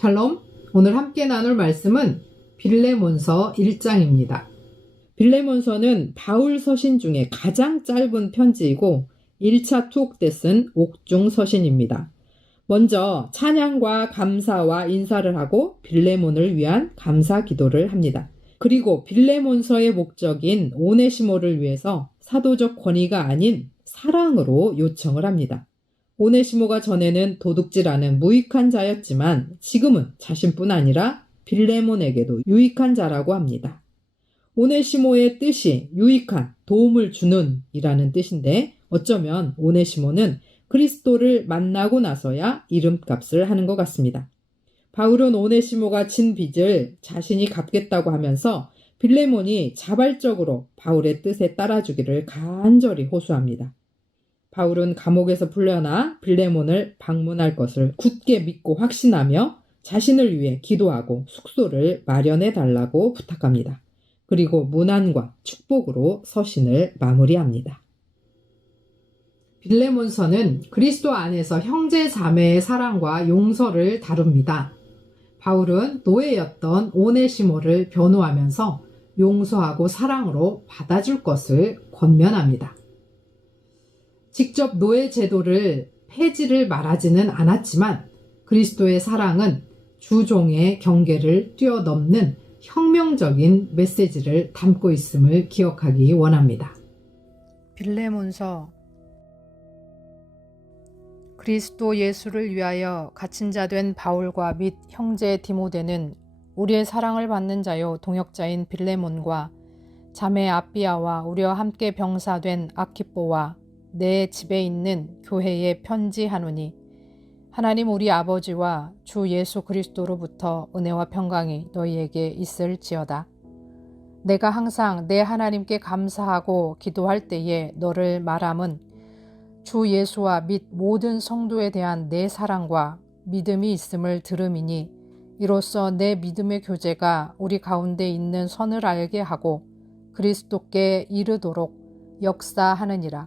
샬롬, 오늘 함께 나눌 말씀은 빌레몬서 1장입니다. 빌레몬서는 바울 서신 중에 가장 짧은 편지이고 1차 투옥 때 쓴 옥중 서신입니다. 먼저 찬양과 감사와 인사를 하고 빌레몬을 위한 감사 기도를 합니다. 그리고 빌레몬서의 목적인 오네시모를 위해서 사도적 권위가 아닌 사랑으로 요청을 합니다. 오네시모가 전에는 도둑질하는 무익한 자였지만 지금은 자신뿐 아니라 빌레몬에게도 유익한 자라고 합니다. 오네시모의 뜻이 유익한, 도움을 주는 이라는 뜻인데 어쩌면 오네시모는 그리스도를 만나고 나서야 이름값을 하는 것 같습니다. 바울은 오네시모가 진 빚을 자신이 갚겠다고 하면서 빌레몬이 자발적으로 바울의 뜻에 따라주기를 간절히 호소합니다. 바울은 감옥에서 풀려나 빌레몬을 방문할 것을 굳게 믿고 확신하며 자신을 위해 기도하고 숙소를 마련해 달라고 부탁합니다. 그리고 문안과 축복으로 서신을 마무리합니다. 빌레몬서는 그리스도 안에서 형제 자매의 사랑과 용서를 다룹니다. 바울은 노예였던 오네시모를 변호하면서 용서하고 사랑으로 받아줄 것을 권면합니다. 직접 노예 제도를 폐지를 말하지는 않았지만 그리스도의 사랑은 주종의 경계를 뛰어넘는 혁명적인 메시지를 담고 있음을 기억하기 원합니다. 빌레몬서 그리스도 예수를 위하여 갇힌 자 된 바울과 및 형제 디모데는 우리의 사랑을 받는 자요 동역자인 빌레몬과 자매 아비아와 우리와 함께 병사된 아키뽀와 내 집에 있는 교회에 편지하노니 하나님 우리 아버지와 주 예수 그리스도로부터 은혜와 평강이 너희에게 있을지어다. 내가 항상 내 하나님께 감사하고 기도할 때에 너를 말함은 주 예수와 및 모든 성도에 대한 내 사랑과 믿음이 있음을 들음이니 이로써 내 믿음의 교제가 우리 가운데 있는 선을 알게 하고 그리스도께 이르도록 역사하느니라.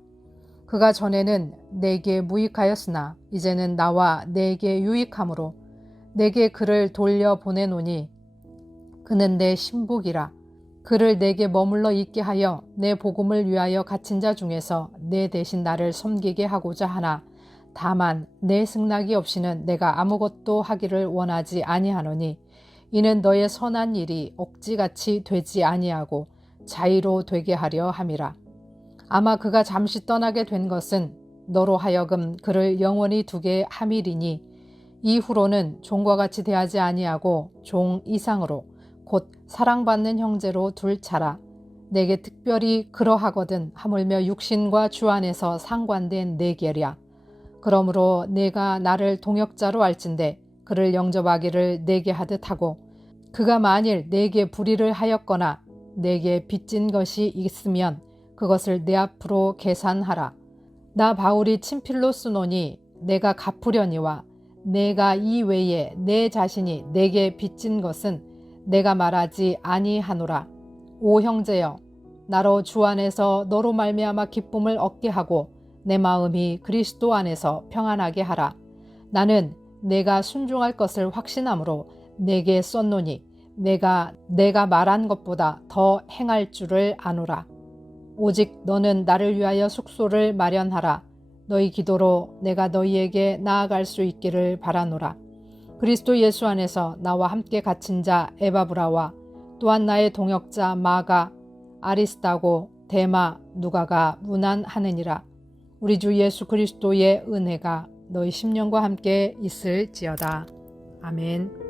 그가 전에는 내게 무익하였으나 이제는 나와 내게 유익함으로 내게 그를 돌려 보내노니 그는 내 신복이라. 그를 내게 머물러 있게 하여 내 복음을 위하여 갇힌 자 중에서 내 대신 나를 섬기게 하고자 하나. 다만 내 승낙이 없이는 내가 아무것도 하기를 원하지 아니하노니 이는 너의 선한 일이 억지같이 되지 아니하고 자의로 되게 하려 함이라 아마 그가 잠시 떠나게 된 것은 너로 하여금 그를 영원히 두게 함이리니 이후로는 종과 같이 대하지 아니하고 종 이상으로 곧 사랑받는 형제로 둘 차라. 내게 특별히 그러하거든 하물며 육신과 주 안에서 상관된 내 결이야. 그러므로 내가 나를 동역자로 알진대 그를 영접하기를 내게 하듯 하고 그가 만일 내게 불의를 하였거나 내게 빚진 것이 있으면 그것을 내 앞으로 계산하라. 나 바울이 친필로 쓰노니 내가 갚으려니와 내가 이 외에 내 자신이 내게 빚진 것은 내가 말하지 아니하노라. 오 형제여, 나로 주 안에서 너로 말미암아 기쁨을 얻게 하고 내 마음이 그리스도 안에서 평안하게 하라. 나는 내가 순종할 것을 확신함으로 내게 썼노니 내가 내가 말한 것보다 더 행할 줄을 아노라. 오직 너는 나를 위하여 숙소를 마련하라. 너희 기도로 내가 너희에게 나아갈 수 있기를 바라노라. 그리스도 예수 안에서 나와 함께 갇힌 자 에바브라와 또한 나의 동역자 마가 아리스타고 데마 누가가 문안하느니라. 우리 주 예수 그리스도의 은혜가 너희 심령과 함께 있을지어다. 아멘.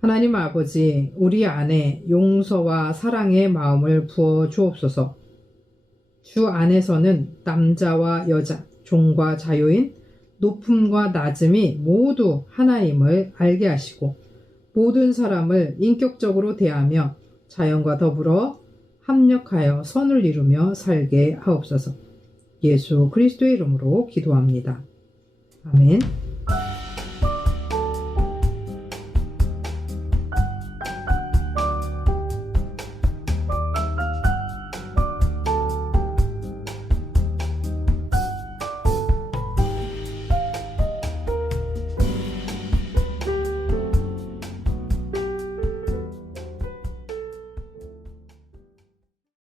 하나님 아버지, 우리 안에 용서와 사랑의 마음을 부어 주옵소서. 주 안에서는 남자와 여자, 종과 자유인, 높음과 낮음이 모두 하나임을 알게 하시고, 모든 사람을 인격적으로 대하며 자연과 더불어 합력하여 선을 이루며 살게 하옵소서. 예수 그리스도의 이름으로 기도합니다. 아멘.